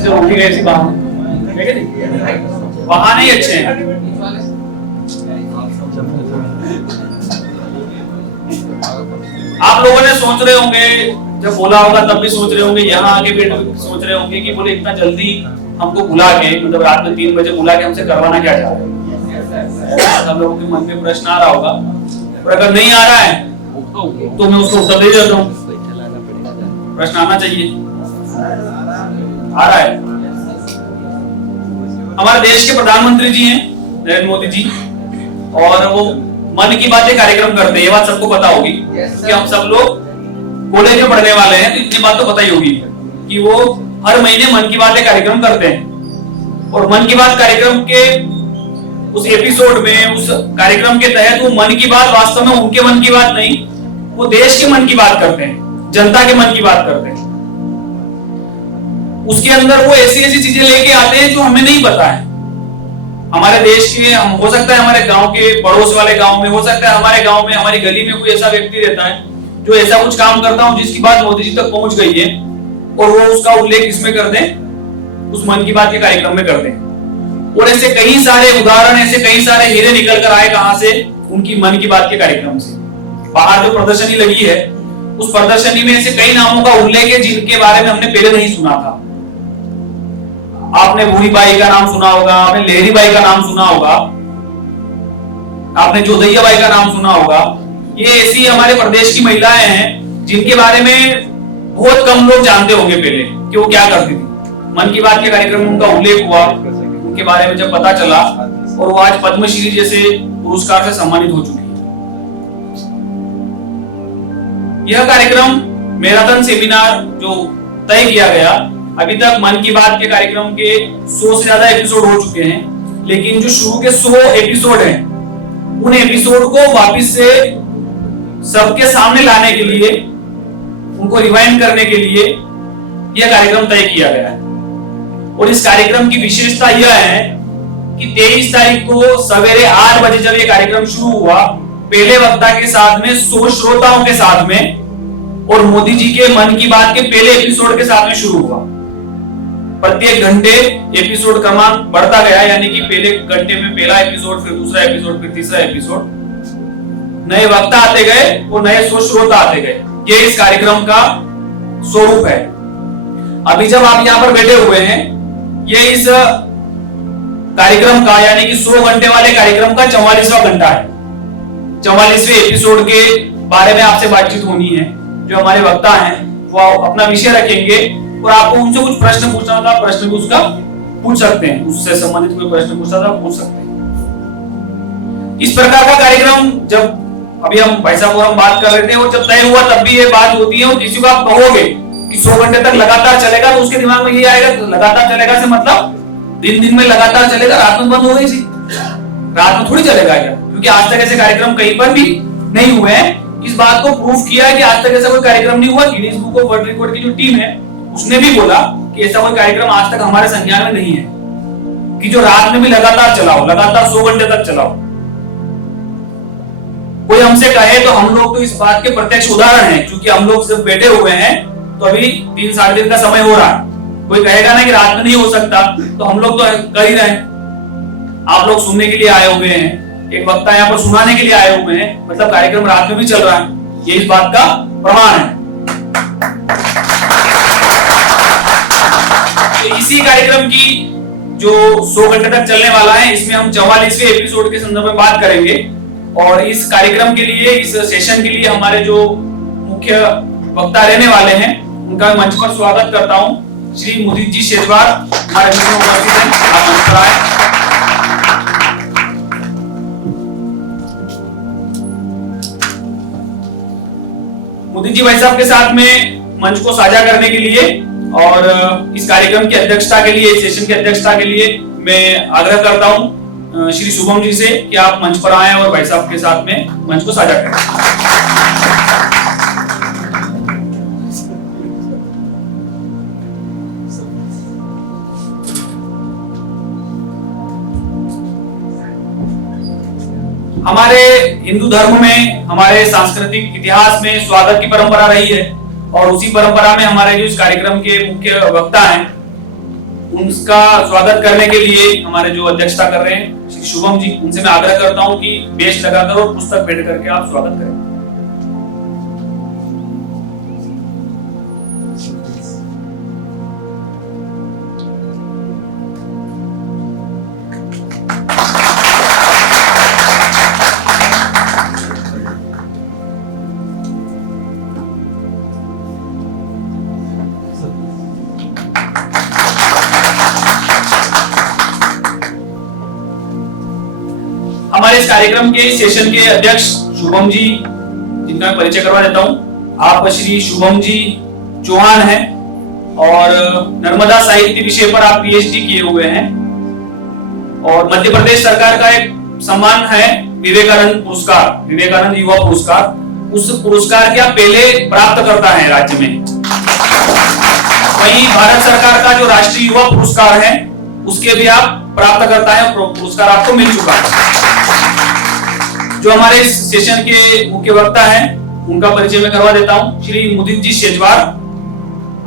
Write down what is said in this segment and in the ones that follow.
जो उठी गए वहां नहीं अच्छे हैं। आप लोगों ने सोच रहे होंगे, जब बोला होगा तब भी सोच रहे होंगे, यहाँ आके भी सोच रहे होंगे कि बोले इतना जल्दी हमको बुला के, मतलब रात में 3 बजे बुला के हमसे करवाना क्या चाह रहे हैं। सब लोगों के मन में प्रश्न आ रहा होगा, और अगर नहीं आ रहा है तो मैं उसको उत्तर दे देता हूँ। प्रश्न आना चाहिए। आ रहा है। हमारे देश के प्रधानमंत्री जी हैं नरेंद्र मोदी जी, और वो मन की बातें कार्यक्रम करते हैं। ये बात सबको पता होगी कि हम सब लोग कॉलेज में पढ़ने वाले हैं, तो इतनी बात तो पता ही होगी कि वो हर महीने मन की बातें कार्यक्रम करते हैं। और मन की बात कार्यक्रम के उस एपिसोड में, उस कार्यक्रम के तहत वो मन की बात वास्तव में उनके मन की बात नहीं, वो देश के मन की बात करते हैं, जनता के मन की बात करते हैं। उसके अंदर वो ऐसी ऐसी चीजें लेके आते हैं जो हमें नहीं पता है। हमारे देश के, हो सकता है हमारे गांव के पड़ोस वाले गांव में, हो सकता है हमारे गांव में, हमारी गली में कोई ऐसा व्यक्ति रहता है जो ऐसा कुछ काम करता हो जिसकी बात मोदी जी तक पहुंच गई है, और वो उसका उल्लेख इसमें कर दें, उस मन की बात के कार्यक्रम में कर दें। और ऐसे कई सारे उदाहरण, ऐसे कई सारे हीरे निकल कर आए। कहां से? उनकी मन की बात के कार्यक्रम से। बाहर जो प्रदर्शनी लगी है, उस प्रदर्शनी में ऐसे कई नामों का उल्लेख है जिनके बारे में हमने पहले नहीं सुना था। आपने भूरी बाई का नाम सुना होगा, आपने लहरी बाई का नाम सुना होगा, आपने जोधैया बाई का नाम सुना होगा। ये ऐसी हमारे प्रदेश की महिलाएं हैं जिनके बारे में बहुत कम लोग जानते होंगे पहले कि वो क्या करती थी। मन की बात के कार्यक्रम में उनका उल्लेख हुआ, उनके बारे में जब पता चला, और वो आज पद्मश्री जैसे पुरस्कार से सम्मानित हो चुकी है। यह कार्यक्रम मैराथन सेमिनार जो तय किया गया, अभी तक मन की बात के कार्यक्रम के 100 से ज्यादा एपिसोड हो चुके हैं, लेकिन जो शुरू के 100 एपिसोड हैं, उन एपिसोड को वापस से सबके सामने लाने के लिए, उनको रिवाइंड करने के लिए यह कार्यक्रम तय किया गया है। और इस कार्यक्रम की विशेषता यह है कि 23 तारीख को सवेरे 8 बजे जब यह कार्यक्रम शुरू हुआ, पहले वक्ता के साथ में 100 श्रोताओं के साथ में, और मोदी जी के मन की बात के पहले एपिसोड के साथ में शुरू हुआ। प्रत्येक घंटे एपिसोड क्रमांक बढ़ता गया, यानी कि पहले घंटे में पहला एपिसोड, फिर दूसरा एपिसोड, फिर तीसरा एपिसोड। नए वक्ता आते गए और नए श्रोता आते गए। ये इस कार्यक्रम का स्वरूप है। अभी जब आप यहाँ पर बैठे हुए हैं, ये इस कार्यक्रम का, यानी कि 100 घंटे वाले कार्यक्रम का 44वां घंटा है। 44वें एपिसोड के बारे में आपसे बातचीत होनी है। जो हमारे वक्ता हैं वो अपना विषय रखेंगे, और आपको उनसे कुछ प्रश्न पूछना था, प्रश्न भी उसका पूछ सकते हैं, उससे संबंधित कोई प्रश्न पूछना था पूछ सकते हैं। इस प्रकार का कार्यक्रम, जब अभी हम भाई साहब और हम बात कर रहे थे, और जब तय हुआ तब भी ये बात होती है। और किसी को आप कहोगे कि 100 घंटे तक लगातार चलेगा, तो उसके दिमाग में ये आएगा लगातार चलेगा से मतलब दिन दिन में लगातार चलेगा, रात में बंद हो गई थी। रात में थोड़ी चलेगा क्या, क्योंकि आज तक ऐसे कार्यक्रम कहीं पर भी नहीं हुए हैं। इस बात को प्रूफ किया है कि आज तक ऐसा कोई कार्यक्रम नहीं हुआ। Guinness book of world record की जो टीम है उसने भी बोला कि ऐसा कोई कार्यक्रम आज तक हमारे संज्ञान में नहीं है कि जो रात में भी लगातार चलाओ, लगातार 100 घंटे तक चलाओ। कोई हमसे कहे तो हम लोग तो इस बात के प्रत्यक्ष उदाहरण हैं, क्योंकि हम लोग सिर्फ बैठे हुए हैं, तो अभी 3-3.5 दिन का समय हो रहा है। कोई कहेगा ना कि रात में नहीं हो सकता, तो हम लोग तो कर ही रहे हैं। आप लोग सुनने के लिए आए हुए हैं, एक वक्ता यहाँ पर सुनाने के लिए आए हुए हैं, मतलब कार्यक्रम रात में भी चल रहा है। ये इस बात का प्रमाण है। तो इसी कार्यक्रम की जो 100 घंटे तक चलने वाला है, इसमें हम 44वें एपिसोड के संदर्भ में बात करेंगे। और इस कार्यक्रम के लिए, इस सेशन के लिए हमारे जो मुख्य वक्ता रहने वाले हैं, उनका मंच पर स्वागत करता हूं। श्री मुदित जी शेजवार हमारे बीच में उपस्थित हैं, आप मंच पर आए। मुदित जी भाई साहब के साथ में मंच को साझा करने के लिए और इस कार्यक्रम की अध्यक्षता के लिए, इस सेशन की अध्यक्षता के लिए मैं आग्रह करता हूं श्री शुभम जी से कि आप मंच पर आए और भाई साहब के साथ में मंच को साझा करें। हमारे हिंदू धर्म में, हमारे सांस्कृतिक इतिहास में स्वागत की परंपरा रही है, और उसी परंपरा में हमारे जो इस कार्यक्रम के मुख्य वक्ता हैं उनका स्वागत करने के लिए हमारे जो अध्यक्षता कर रहे हैं श्री शुभम जी, उनसे मैं आग्रह करता हूं कि बेंच लगाकर और पुस्तक भेंट करके आप स्वागत करें। हमारे इस कार्यक्रम के सेशन के अध्यक्ष शुभम जी, जिनका मैं परिचय करवा देता हूं। आप श्री शुभम जी चौहान हैं और नर्मदा साहित्य विषय पर आप पीएचडी किए हुए हैं और मध्य प्रदेश सरकार का एक सम्मान है विवेकानंद पुरस्कार, विवेकानंद युवा पुरस्कार। उस पुरस्कार के आप पहले प्राप्तकर्ता हैं राज्य में। वहीं भारत सरकार का जो राष्ट्रीय युवा पुरस्कार है उसके भी आप प्राप्तकर्ता हैं, पुरस्कार आपको मिल चुका है। जो हमारे इस सेशन के मुख्य वक्ता हैं उनका परिचय मैं करवा देता हूं। श्री मुदित जी शेजवार,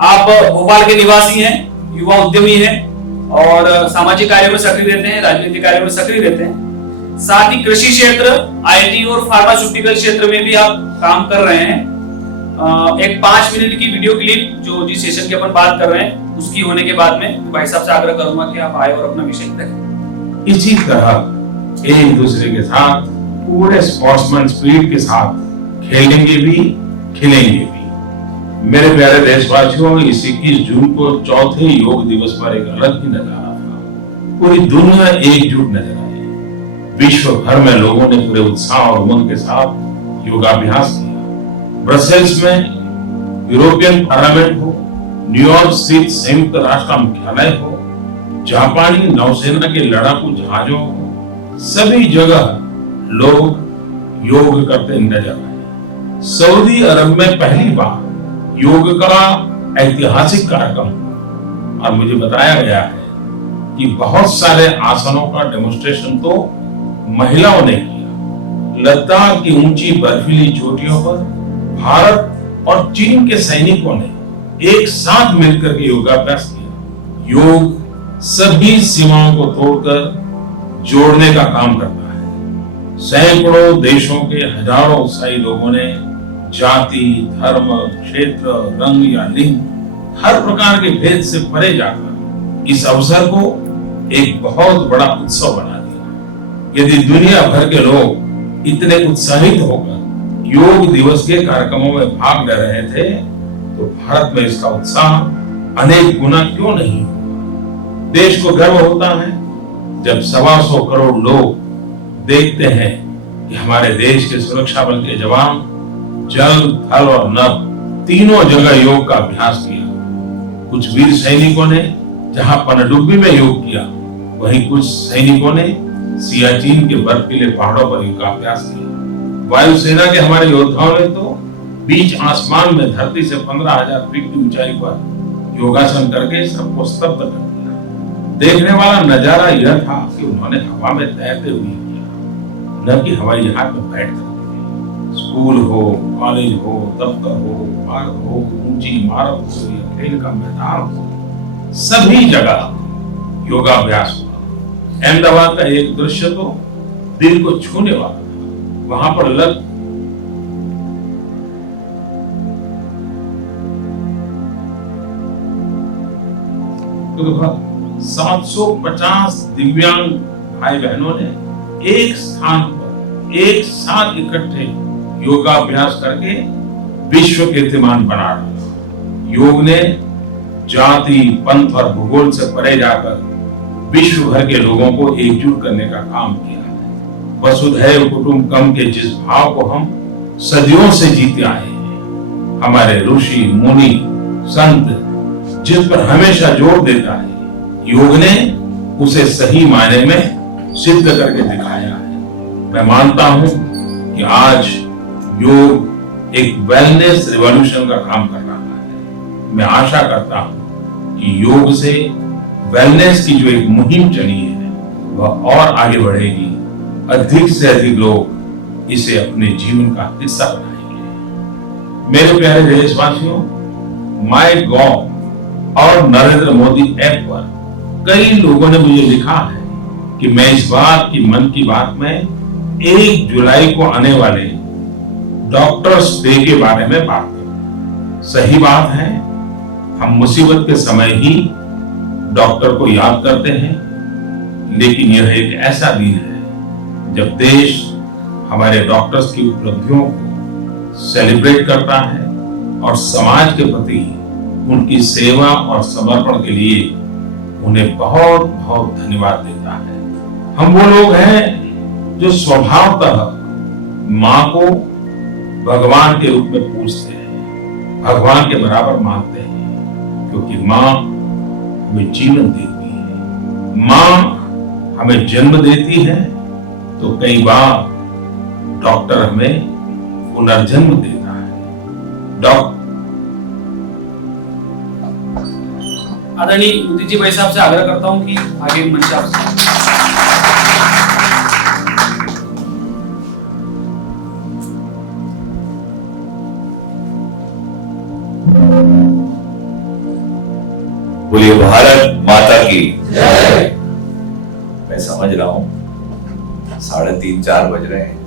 आप भोपाल के निवासी हैं, युवा उद्यमी हैं और सामाजिक कार्यों में सक्रिय रहते हैं, राजनीतिक कार्यों में सक्रिय रहते हैं। साथ ही कृषि क्षेत्र, आईटी और फार्मास्यूटिकल क्षेत्र में भी आप काम कर रहे हैं। एक 5 मिनट की वीडियो क्लिप जो जिस सेशन की अपन बात कर रहे हैं उसकी होने के बाद में भाई साहब से आग्रह करूंगा कि आप आए और अपना विषय बताएं। इसी तरह एक दूसरे के साथ पूरे स्पोर्ट्समैन स्पिरिट के साथ खेलेंगे भी खिलेंगे भी। मेरे प्यारे देशवासियों, इस 21 जून को चौथे योग दिवस पर एक अलग ही नजारा था। पूरी दुनिया एकजुट नजर आई। विश्व भर में लोगों ने पूरे उत्साह और उमंग के साथ योगाभ्यास किया। ब्रसेल्स में यूरोपियन पार्लियामेंट हो, न्यूयॉर्क स्थित संयुक्त राष्ट्र मुख्यालय हो, जापानी नौसेना के लड़ाकू जहाजों हो, सभी जगह लोग योग करते नजर आए। सऊदी अरब में पहली बार योग का ऐतिहासिक कार्यक्रम और मुझे बताया गया है कि बहुत सारे आसनों का डेमोन्स्ट्रेशन तो महिलाओं ने किया। लद्दाख की ऊंची बर्फीली चोटियों पर भारत और चीन के सैनिकों ने एक साथ मिलकर के योगाभ्यास किया। योग सभी सीमाओं को तोड़कर जोड़ने का काम करता है। सैकड़ों देशों के हजारों उत्साही लोगों ने जाति, धर्म, क्षेत्र, रंग या लिंग हर प्रकार के भेद से परे जाकर इस अवसर को एक बहुत बड़ा उत्सव बना दिया। यदि दुनिया भर के लोग इतने उत्साहित होकर योग दिवस के कार्यक्रमों में भाग ले रहे थे तो भारत में इसका उत्साह अनेक गुना क्यों नहीं होगा। देश को गर्व होता है जब 125 करोड़ लोग देखते हैं कि हमारे देश के सुरक्षा बल के जवान जल, थल और नभ तीनों जगह योग का अभ्यास किया। कुछ वीर सैनिकों ने जहां पनडुब्बी में योग किया, वहीं कुछ सैनिकों ने सियाचिन के बर्फीले पहाड़ों पर योग का अभ्यास किया। वायुसेना के हमारे योद्धाओं ने तो बीच आसमान में धरती से 15,000 फीट की ऊंचाई पर योगासन करके सबको स्तब्ध कर दिया। देखने वाला नजारा यह था कि उन्होंने हवा में तैरते हुए किया, न कि हवाई जहाज में बैठ कर। स्कूल हो, कॉलेज हो, दफ्तर हो, पार्क हो, ऊंची इमारत हो या खेल का मैदान हो, सभी जगह योगाभ्यास हुआ। अहमदाबाद का एक दृश्य तो दिल को छूने वाला था। वहां पर लग 750 दिव्यांग भाई बहनों ने एक स्थान पर एक साथ इकट्ठे योगाभ्यास करके विश्व कीर्तिमान बना डाला। योग ने जाति, पंथ और भूगोल से परे जाकर विश्व भर के लोगों को एकजुट करने का काम किया है। वसुधैव कुटुंबकम के जिस भाव को हम सदियों से जीते आए हैं, हमारे ऋषि मुनि संत जिस पर हमेशा जोर देता है, योग ने उसे सही मायने में सिद्ध करके दिखाया है। मैं मानता हूं कि आज योग एक वेलनेस रिवॉल्यूशन का काम कर रहा है। मैं आशा करता हूं कि योग से वेलनेस की जो एक मुहिम चली है वह और आगे बढ़ेगी। अधिक से अधिक लोग इसे अपने जीवन का हिस्सा बनाएंगे। मेरे प्यारे देशवासियों, माय गॉव और नरेंद्र मोदी ऐप पर कई लोगों ने मुझे लिखा है कि मैं इस बार की मन की बात में 1 जुलाई को आने वाले डॉक्टर्स डे के बारे में बात करूं। सही बात है, हम मुसीबत के समय ही डॉक्टर को याद करते हैं, लेकिन यह एक ऐसा दिन है जब देश हमारे डॉक्टर्स की उपलब्धियों को सेलिब्रेट करता है और समाज के प्रति उनकी सेवा और समर्पण के लिए उन्हें बहुत बहुत धन्यवाद देता है। हम वो लोग हैं जो स्वभावतः माँ को भगवान के रूप में पूजते हैं, भगवान के बराबर मानते हैं, क्योंकि माँ हमें जीवन देती है। माँ हमें जन्म देती है तो कई बार डॉक्टर हमें पुनर्जन्म देता है। आदरणीय मोदी जी भाई साहब से आग्रह करता हूं कि आगे मंच आप बोलिए भारत माता की जय। मैं समझ रहा हूं 3:30-4 बज रहे हैं,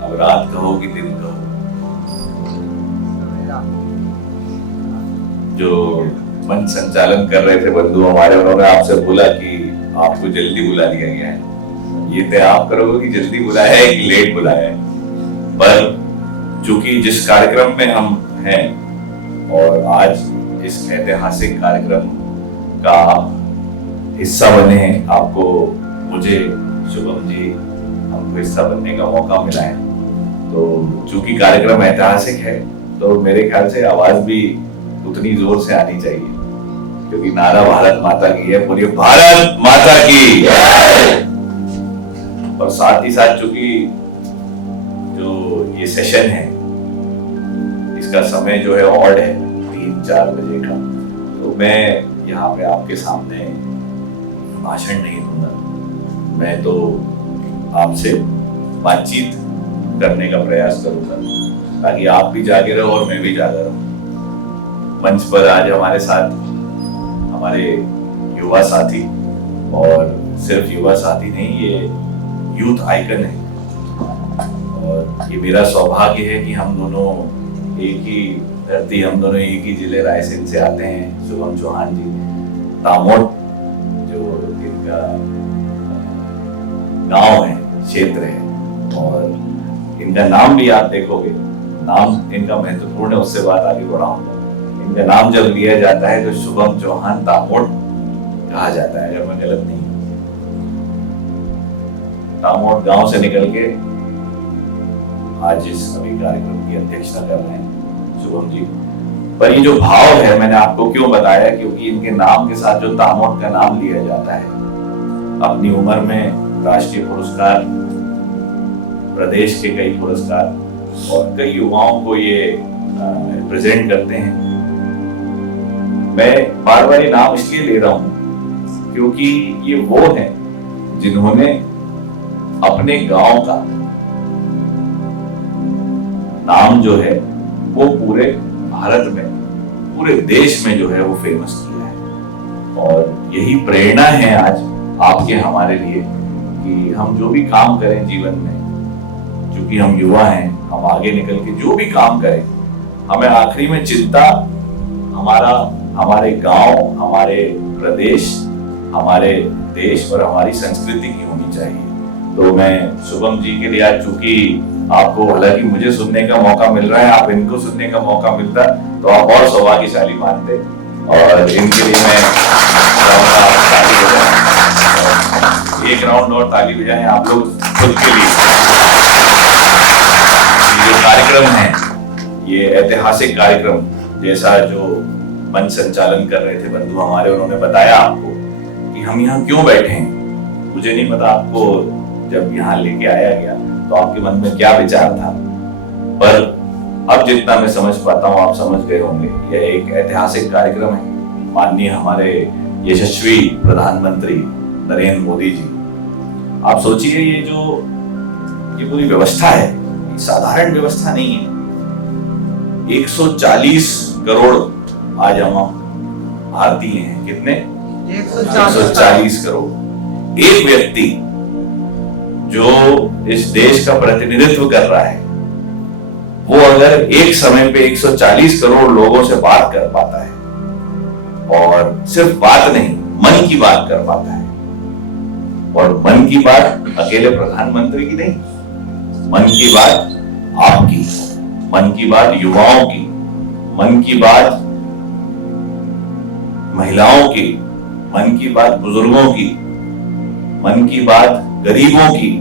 अब रात कहो कि दिन कहो, जो मंच संचालन कर रहे थे बंधु हमारे, उन्होंने आपसे बोला कि आपको जल्दी बुला लिया गया है। ये तय आप करोगे कि जल्दी बुलाया है कि लेट बुलाया है, पर चूंकि जिस कार्यक्रम में हम हैं और आज इस ऐतिहासिक कार्यक्रम का हिस्सा बने हैं, आपको मुझे शुभम जी हमको हिस्सा बनने का मौका मिला है, तो चूंकि कार्यक्रम ऐतिहासिक है तो मेरे ख्याल से आवाज भी उतनी जोर से आनी चाहिए, क्योंकि नारा भारत माता की है। बोलिए भारत माता की जय। और साथ ही साथ चूंकि जो ये सेशन है इसका समय जो है ऑड है 3-4 बजे का, तो मैं यहाँ पे आपके सामने भाषण नहीं दूंगा, मैं तो आपसे बातचीत करने का प्रयास करूंगा ताकि आप भी जागे रहो और मैं भी जागा रहूं। मंच पर आज हमारे साथ हमारे युवा साथी, और सिर्फ युवा साथी नहीं, ये यूथ आइकन है, और ये मेरा सौभाग्य है कि हम दोनों एक ही धरती, हम दोनों एक ही जिले रायसेन से आते हैं। शुभम चौहान जी तामोट जो इनका गांव है, क्षेत्र है, और इनका नाम भी आप देखोगे, नाम इनका महत्वपूर्ण है, उससे बात आगे बढ़ाऊंगा। इनका नाम जब लिया जाता है तो शुभम चौहान तामोट कहा जाता है, अगर मैं गलत नहीं। तामोट गांव से निकल के आज इस अभी कार्यक्रम की अध्यक्षता कर रहे हैं शुभम जी। पर ये जो भाव है, मैंने आपको क्यों बताया, क्योंकि इनके नाम के साथ जो तामोट का नाम लिया जाता है, अपनी उम्र में राष्ट्रीय पुरस्कार, प्रदेश के कई पुरस्कार और कई युवाओं को ये रिप्रेजेंट करते हैं। मैं बार बार ये नाम इसलिए ले रहा हूं क्योंकि ये वो हैं जिन्होंने अपने गांव का नाम जो है वो पूरे भारत में, पूरे देश में जो है वो फेमस किया है। और यही प्रेरणा है आज आपके हमारे लिए कि हम जो भी काम करें जीवन में, क्योंकि हम युवा हैं, हम आगे निकल के जो भी काम करें, हमें आखिरी में चिंता हमारे गांव, हमारे प्रदेश, हमारे देश और हमारी संस्कृति की होनी चाहिए। तो मैं शुभम जी के लिए आज, चूंकि आपको हालांकि मुझे सुनने का मौका मिल रहा है, आप इनको सुनने का मौका मिलता तो आप और सौभाग्यशाली मानते, और इनके लिए मैं ताली बजाएं, एक राउंड और ताली बजाएं आप लोग खुद के लिए। ये जो कार्यक्रम है, ये ऐतिहासिक कार्यक्रम जैसा जो मंच संचालन कर रहे थे बंधु हमारे, उन्होंने बताया आपको कि हम यहाँ क्यों बैठे हैं। मुझे नहीं पता आपको जब यहाँ लेके आया गया तो आपके मन में क्या विचार था, पर अब जितना मैं समझ पाता हूँ आप समझ गए होंगे। यह एक ऐतिहासिक कार्यक्रम है। माननीय हमारे यशस्वी प्रधानमंत्री नरेंद्र मोदी जी, आप सोचिए ये पूरी व्यवस्था है, साधारण व्यवस्था नहीं है। 140 करोड़ आज हम भारतीय हैं, कितने 140 करोड़। एक व्यक्ति जो इस देश का प्रतिनिधित्व कर रहा है, वो अगर एक समय पे 140 करोड़ लोगों से बात कर पाता है, और सिर्फ बात नहीं, मन की बात कर पाता है, और मन की बात अकेले प्रधानमंत्री की नहीं, मन की बात आपकी, मन की बात युवाओं की, मन की बात महिलाओं की, मन की बात बुजुर्गों की, मन की बात गरीबों की,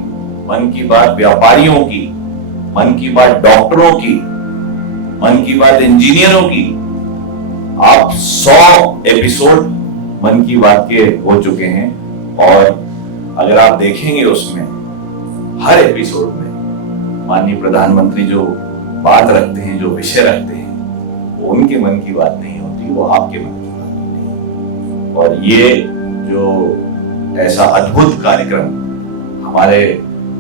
मन की बात व्यापारियों की, मन की बात डॉक्टरों की, मन की बात इंजीनियरों की। आप 100 एपिसोड मन की बात के हो चुके हैं, और अगर आप देखेंगे उसमें हर एपिसोड में माननीय प्रधानमंत्री जो बात रखते हैं, जो विषय रखते हैं, वो उनके मन की बात नहीं होती, वो आपके मन की बात होती है। और ये जो ऐसा अद्भुत कार्यक्रम हमारे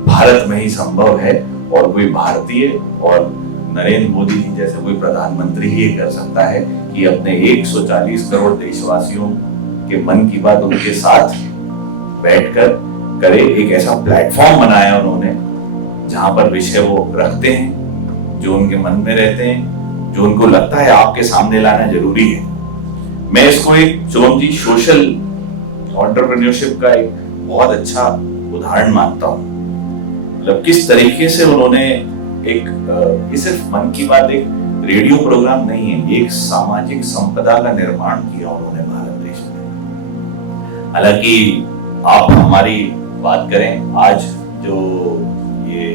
भारत में ही संभव है, और कोई भारतीय और नरेंद्र मोदी जी जैसे कोई प्रधानमंत्री ही कर सकता है कि अपने 140 करोड़ देशवासियों के मन की बात उनके साथ बैठकर करे। एक ऐसा प्लेटफॉर्म बनाया उन्होंने जहां पर विषय वो रखते हैं जो उनके मन में रहते हैं, जो उनको लगता है आपके सामने लाना जरूरी है। मैं इसको एक शुभम जी सोशल एंटरप्रेन्योरशिप का एक बहुत अच्छा उदाहरण मानता हूँ। मतलब किस तरीके से उन्होंने ये सिर्फ मन की बात एक रेडियो प्रोग्राम नहीं है, एक सामाजिक संपदा का निर्माण किया उन्होंने भारत देश में। हालांकि आप हमारी बात करें, आज जो ये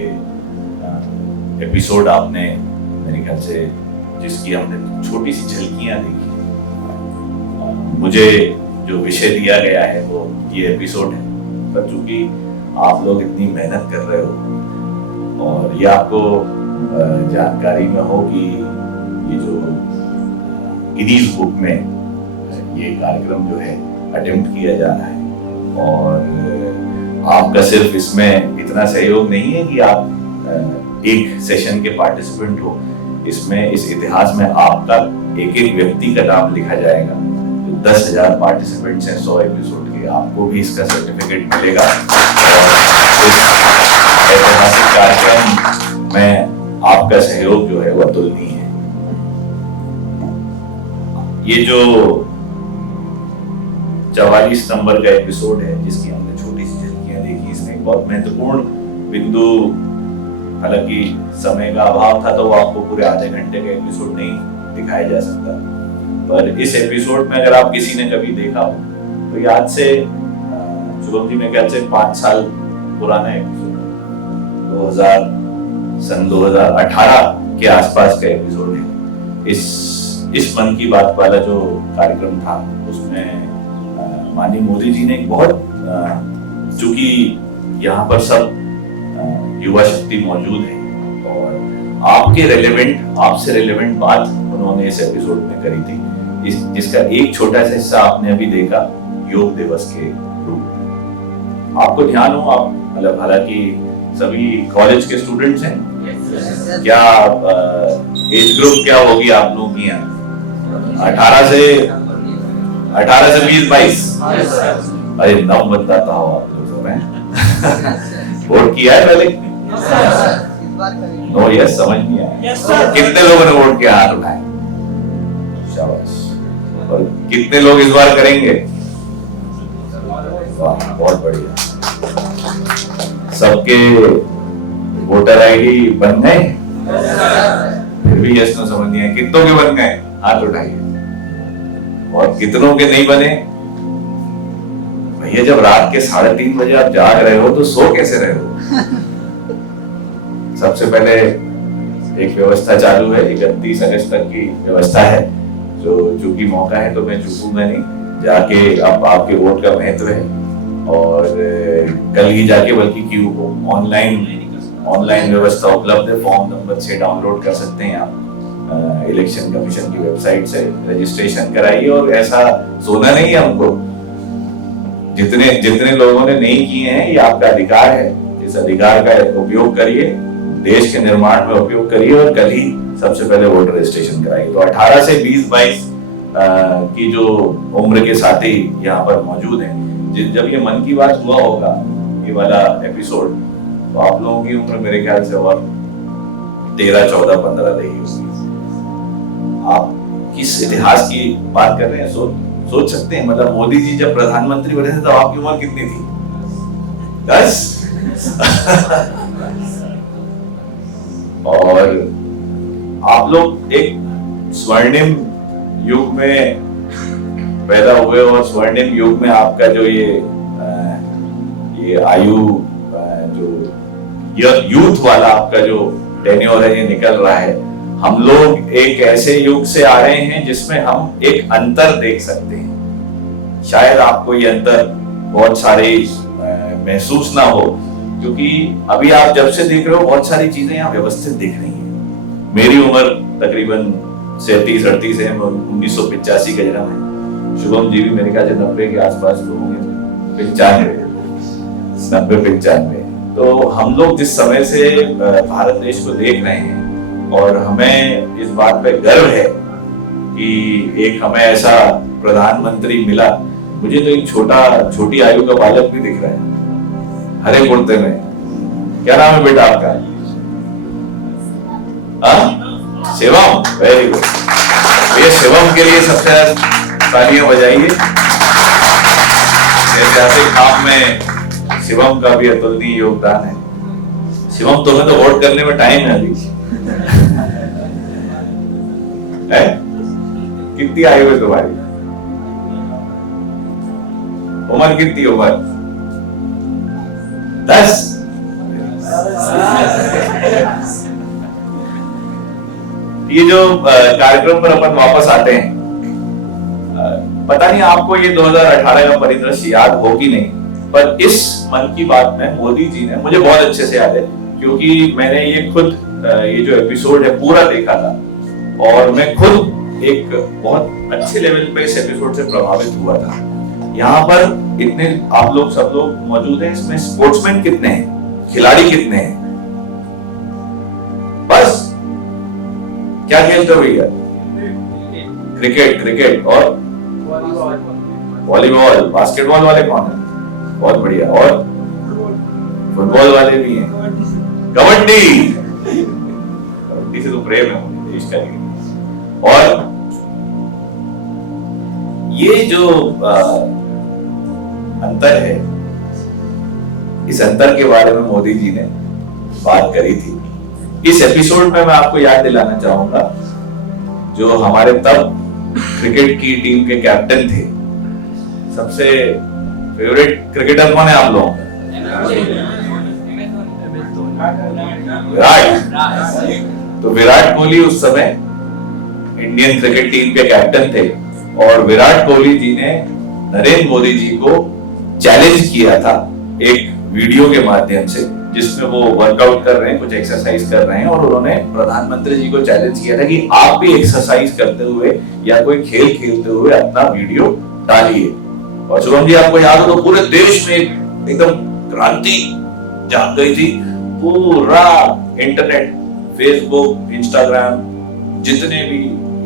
एपिसोड आपने मेरे ख्याल से जिसकी हमने छोटी सी झलकियां देखी, मुझे जो विषय दिया गया है वो ये एपिसोड है। पर चूंकि आप लोग इतनी मेहनत कर रहे हो, और ये आपको जानकारी में हो कि ये जो गिनीज बुक में ये कार्यक्रम जो है अटेम्प्ट किया जा रहा है, और आपका सिर्फ इसमें इतना सहयोग नहीं है कि आप एक सेशन के पार्टिसिपेंट हो, इसमें इस इतिहास में आपका एक एक व्यक्ति का नाम लिखा जाएगा। तो 10,000 पार्टिसिपेंट्स हैं 100 एपिसोड के, आपको भी इसका सर्टिफिकेट मिलेगा। और इस ऐतिहासिक कार्यक्रम में आपका सहयोग जो है वो अतुलनीय है। ये जो 44 नंबर का एपिसोड है जिसकी हमने छोटी सी झलकियां देखी, इसमें एक बहुत महत्वपूर्ण बिंदु, हालांकि समय का अभाव था तो आपको पूरे आधे घंटे का एपिसोड नहीं दिखाया जा सकता, पर इस एपिसोड में अगर आप किसी ने कभी देखा हो तो याद से शुभम जी में ख्याल से 5 साल पुराना एपिसोड, 2018 के आसपास का एपिसोड है। इस मन की बात वाला जो कार्यक्रम था उसमें माननीय मोदी जी ने एक बहुत, चूंकि यहाँ पर सब युवा शक्ति मौजूद है, और आपसे रिलेवेंट बात उन्होंने इस एपिसोड में करी थी, जिसका एक छोटा सा हिस्सा आपने अभी देखा योग दिवस के रूप में। आपको ध्यान हो, आप मतलब हालांकि सभी कॉलेज के स्टूडेंट्स हैं, क्या एज ग्रुप क्या होगी आप लोगों की यहाँ? 18 से 20-22? अरे नव मतदाता हो आप लोग सब। वोट किया है पहले? नो यस समझ नहीं आया। कितने लोगों ने वोट किया? हाथ उठाए, शाबाश। और कितने लोग इस बार करेंगे? वाह, बहुत बढ़िया। सबके वोटर आईडी बन गए? फिर भी यस नो समझ नहीं आया। कितनों के बन गए? हाथ उठाइए। और कितनों के नहीं बने? भैया जब रात के 3:30 बजे आप जाग रहे हो तो सो कैसे रहे हो? सबसे पहले एक व्यवस्था चालू है, 31 अगस्त तक की व्यवस्था है, जो चूंकि मौका है तो मैं चूकूंगा नहीं, जाके अब आपके वोट का महत्व है, और कल ही जाके, बल्कि क्यों ऑनलाइन व्यवस्था उपलब्ध है, फॉर्म नंबर 6 डाउनलोड कर सकते हैं आप इलेक्शन कमीशन की वेबसाइट से, रजिस्ट्रेशन कराइए। और ऐसा सोना नहीं है हमको, जितने लोगों ने नहीं किए हैं, ये आपका अधिकार है, इस अधिकार का उपयोग करिए, देश के निर्माण में उपयोग करिए, और कल ही सबसे पहले वोटर रजिस्ट्रेशन कराइए। तो 18 से 20-22 की जो उम्र के साथी यहाँ पर मौजूद हैं, जब ये मन की बात हुआ होगा ये वाला एपिसोड, तो आप लोगों की उम्र मेरे ख्याल से और 13, 14, 15 रही होगी। आप किस इतिहास की बात कर रहे हैं सोच सकते हैं। मतलब मोदी जी जब प्रधानमंत्री बने थे तो आपकी उम्र कितनी थी? 10। और आप लोग एक स्वर्णिम युग में पैदा हुए और स्वर्णिम युग में आपका जो ये आयु जो यूथ वाला आपका जो टेन्योर है ये निकल रहा है। हम लोग एक ऐसे युग से आ रहे हैं जिसमें हम एक अंतर देख सकते हैं। शायद आपको ये अंतर बहुत सारे महसूस ना हो, क्योंकि अभी आप जब से देख रहे हो बहुत सारी चीजें यहाँ व्यवस्थित दिख रही हैं। मेरी उम्र तकरीबन 37-38 है, 1985 का जन्म है। शुभम जी भी मेरे ख्याल से 90 के आसपास तो होंगे, 95। तो हम लोग जिस समय से भारत देश को देख रहे हैं और हमें इस बात पे गर्व है कि एक हमें ऐसा प्रधानमंत्री मिला। मुझे तो एक छोटी आयु का बालक भी दिख रहा है हरे कुर्ते में। क्या नाम है बेटा आपका? Shivam, very good. ये शिवम के लिए सबसे तालियां बजाइए। ऐतिहासिक काम में शिवम का भी अतुलनीय योगदान है। शिवम, तुम्हें तो वोट करने में टाइम है अभी। है? कितनी आयु है तुम्हारी? उम्र कितनी? उम्र 10। ये जो कार्यक्रम पर अपन वापस आते हैं, पता नहीं आपको ये 2018 का परिदृश्य याद हो कि नहीं, पर इस मन की बात में मोदी जी ने, मुझे बहुत अच्छे से याद है क्योंकि मैंने ये खुद ये जो एपिसोड है पूरा देखा था और मैं खुद एक बहुत अच्छे लेवल पे इस एपिसोड से प्रभावित हुआ था। यहाँ पर इतने आप लोग सब लोग मौजूद हैं, इसमें स्पोर्ट्समैन कितने हैं, खिलाड़ी कितने हैं? बस क्या खेलते हो भैया? क्रिकेट और वॉलीबॉल। बास्केटबॉल वाले कौन है? बहुत बढ़िया। और फुटबॉल वाले भी हैं। कबड्डी से तो प्रेम है मुझे देश का। और ये जो अंतर है, इस अंतर के बारे में मोदी जी ने बात करी थी। इस एपिसोड में मैं आपको याद दिलाना चाहूंगा, जो हमारे तब क्रिकेट की टीम के कैप्टन थे, सबसे फेवरेट क्रिकेटर कौन है आप लोगों का? विराट। तो विराट कोहली उस समय इंडियन क्रिकेट टीम के कैप्टन थे और विराट कोहली जी ने नरेंद्र मोदी जी को चैलेंज किया था एक वीडियो के माध्यम से, जिसमें वो वर्कआउट कर रहे हैं, कुछ एक्सरसाइज कर रहे हैं और उन्होंने प्रधानमंत्री जी को चैलेंज किया था कि आप भी एक्सरसाइज करते हुए या कोई खेल खेलते हुए अपना वीडियो डालिए। और शुभम जी आपको याद हो तो पूरे देश में एकदम क्रांति जाग गई थी। पूरा इंटरनेट, फेसबुक, इंस्टाग्राम, जितने भी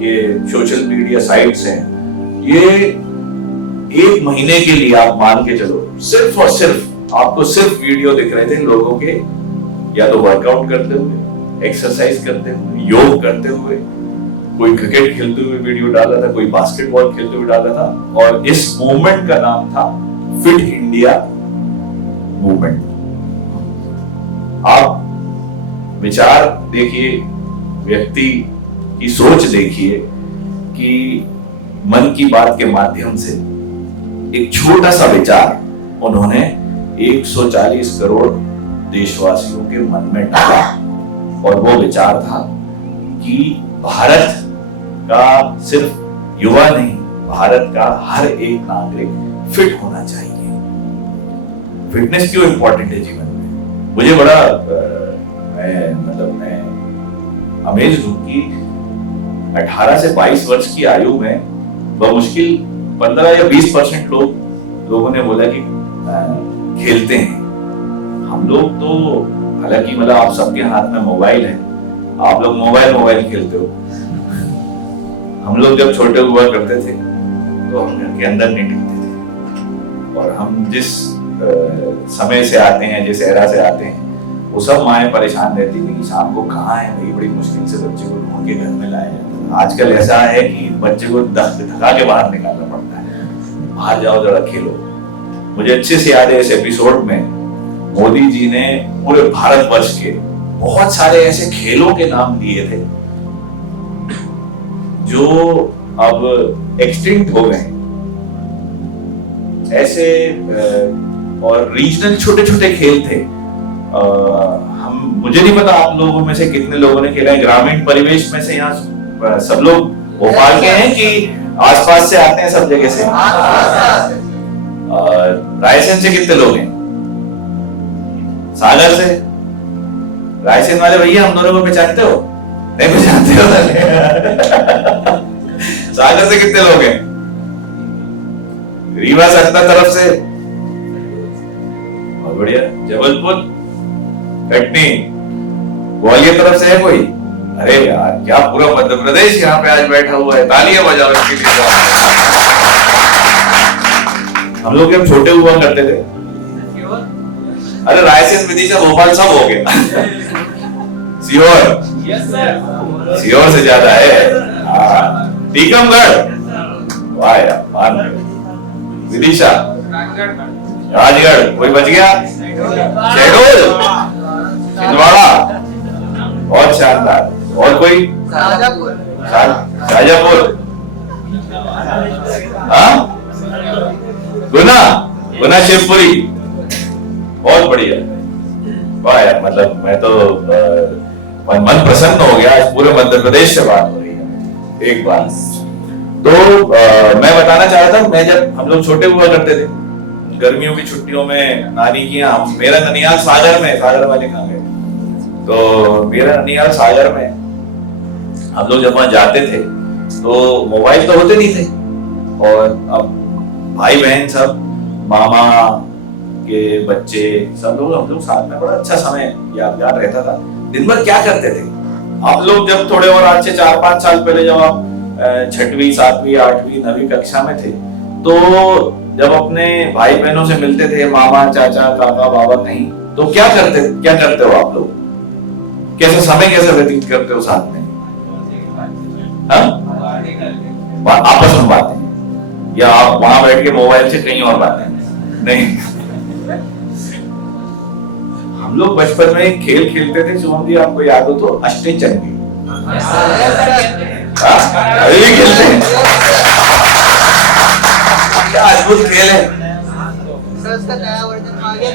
ये सोशल मीडिया साइट्स हैं, ये 1 महीने के लिए आप मान के चलो सिर्फ और सिर्फ आपको सिर्फ वीडियो दिख रहे थे लोगों के, या तो वर्कआउट करते हुए, एक्सरसाइज करते हुए, योग करते हुए, कोई क्रिकेट खेलते हुए वीडियो डाला था, कोई बास्केटबॉल खेलते हुए डाला था। और इस मूवमेंट का नाम था फिट इंडिया मूवमेंट। आप विचार देखिए, व्यक्ति की सोच देखिए कि मन की बात के माध्यम से एक छोटा सा विचार उन्होंने 140 करोड़ देशवासियों के मन में डाला। और वो विचार था कि भारत का सिर्फ युवा नहीं, भारत का हर एक नागरिक फिट होना चाहिए। फिटनेस क्यों इंपॉर्टेंट है जीवन में? मुझे बड़ा मैं अमेज़्ड हूं कि 18 से 22 वर्ष की आयु में बमुश्किल 15 या 20% लोगों ने बोला कि खेलते हैं। हम लोग तो, हालांकि मतलब आप सबके हाथ में मोबाइल है, आप लोग मोबाइल खेलते हो, हम लोग जब छोटे हुआ करते थे तो हम घर के अंदर नहीं टिकते थे, और हम जिस समय से आते हैं, जिस एरा से आते हैं, वो सब माएँ परेशान रहती थी कि शाम को कहाँ है भाई, बड़ी मुश्किल से बच्चे को ढूंढ के घर में लाया जाता है। आजकल ऐसा है कि बच्चे को धक्का के बाहर निकालना पड़ता है, बाहर जाओ जरा खेलो। मुझे अच्छे से याद है इस एपिसोड में मोदी जी ने पूरे भारतवर्ष के बहुत सारे ऐसे खेलों के नाम दिए थे जो अब एक्सटिंक्ट हो गए, ऐसे और रीजनल छोटे छोटे खेल थे। मुझे नहीं पता आप लोगों में से कितने लोगों ने खेला है। ग्रामीण परिवेश में से यहाँ सब लोग भोपाल के हैं कि आसपास से आते हैं, सब जगह से? रायसेन से कितने लोग हैं? सागर से? रायसेन वाले भैया हम दोनों को पहचानते हो? नहीं पहचानते हो? सागर से कितने लोग हैं? रीवा सतना तरफ से? बहुत बढ़िया। जबलपुर, कटनी, ग्वालियर तरफ से है कोई? अरे यार, क्या पूरा मध्य प्रदेश यहाँ पे आज बैठा हुआ है, तालियां बजाओ इसके लिए। हम लोग जब छोटे हुआ करते थे, अरे रायसेन, विदिशा, भोपाल सब हो गया। सीहोर, सीहोर से ज्यादा है। टीकमगढ़, वाह यार, मान गए। विदिशा, राजगढ़, कोई बच गया? शहडोल, छिंदवाड़ा, बहुत शानदार। और कोई? शाजापुर, गुना, शिवपुरी, बहुत बढ़िया। वाह यार, मतलब मैं तो मन प्रसन्न हो गया, आज पूरे मध्य प्रदेश से बात हो रही है एक बार। तो मैं बताना चाह रहा था, मैं जब हम लोग छोटे हुआ करते थे, गर्मियों की छुट्टियों में नानी की यहाँ, मेरा ननिहाल सागर में, सागर वाले कहाँ गए, तो मेरा ननिहाल सागर में हम लोग जब वहां जाते थे तो मोबाइल तो होते नहीं थे, और अब भाई बहन सब, मामा के बच्चे, सब लोग हम लोग साथ में, बड़ा अच्छा समय यादगार रहता था। दिन भर क्या करते थे आप लोग? जब थोड़े और आज से 4-5 साल पहले जब आप 6वीं, 7वीं, 8वीं, 9वीं कक्षा में थे, तो जब अपने भाई बहनों से मिलते थे, मामा, चाचा, काका, बाबा कहीं, तो क्या करते हो आप लोग? कैसे समय कैसे व्यतीत करते हो साथ में? आपस में बातें, या आप वहां बैठ के मोबाइल से कहीं और बातें? नहीं। हम लोग बचपन में एक खेल खेलते थे, शुभम जी आपको याद हो तो, अष्टचंगी। अभी भी खेलते हैं? क्या अद्भुत खेल है। नया वर्जन आ गया,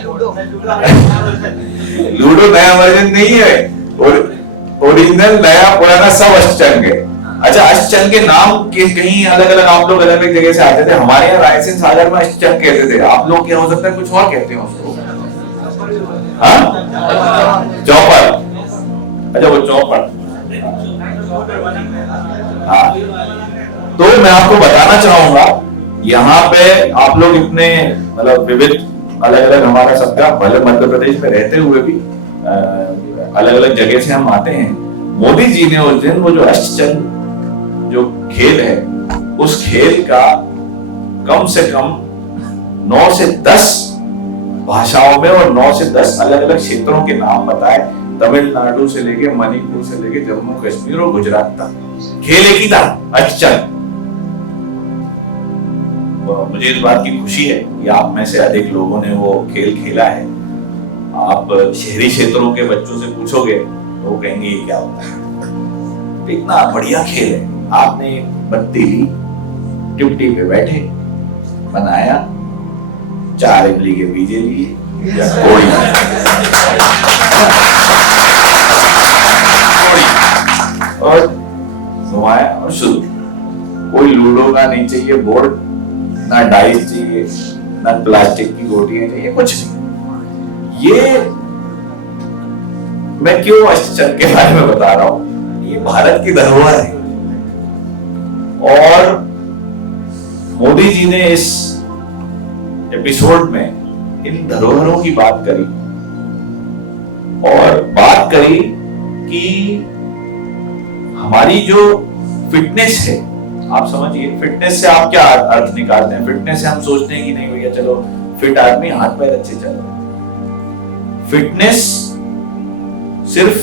लूडो नया वर्जन नहीं है, ओरिजिनल नया पुराना सब अष्टचंग है। अच्छा, अष्टचंग के नाम के कहीं अलग अलग, आप लोग अलग अलग जगह से आते थे। हमारे यहाँ रायसेन सागर में अष्टचंग कहते थे, आप लोग क्या हो सकता है कुछ और कहते हैं उसको? चौपड़। अच्छा, वो चौपड़। हाँ, तो मैं आपको बताना चाहूंगा, यहाँ पे आप लोग इतने मतलब विविध अलग अलग, हमारा सबका भले मध्य प्रदेश में रहते हुए भी अलग अलग जगह से हम आते हैं। मोदी जी ने उस दिन वो जो अष्टचंग जो खेल है, उस खेल का कम से कम 9 से 10 भाषाओं में और 9 से 10 अलग अलग क्षेत्रों के नाम बताए। तमिलनाडु से लेके मणिपुर से लेके जम्मू कश्मीर और गुजरात तक खेल एक ही था, अष्टचंग। मुझे इस बात की खुशी है कि आप में से अधिक लोगों ने वो खेल खेला है। आप शहरी क्षेत्रों के बच्चों से पूछोगे तो वो कहेंगे ये क्या होता है। तो इतना बढ़िया खेल है। आपने बत्ती ली, टिप्टी पे बैठे, बनाया, 4 इमली के बीजे लिए या कोई और घुमाया और शुरू। कोई लूडो का नहीं चाहिए बोर्ड, ना डाइस चाहिए, ना प्लास्टिक की गोटियां चाहिए, कुछ नहीं। ये मैं क्यों अष्टचंग के बारे में बता रहा हूं, ये भारत की धरोहर है। और मोदी जी ने इस एपिसोड में इन धरोहरों की बात करी और बात करी कि हमारी जो फिटनेस है आप समझिए, फिटनेस से आप क्या अर्थ निकालते हैं? फिटनेस से हम सोचते हैं कि नहीं भैया चलो फिट आदमी हाथ पैर अच्छे चल रहे हैं। फिटनेस सिर्फ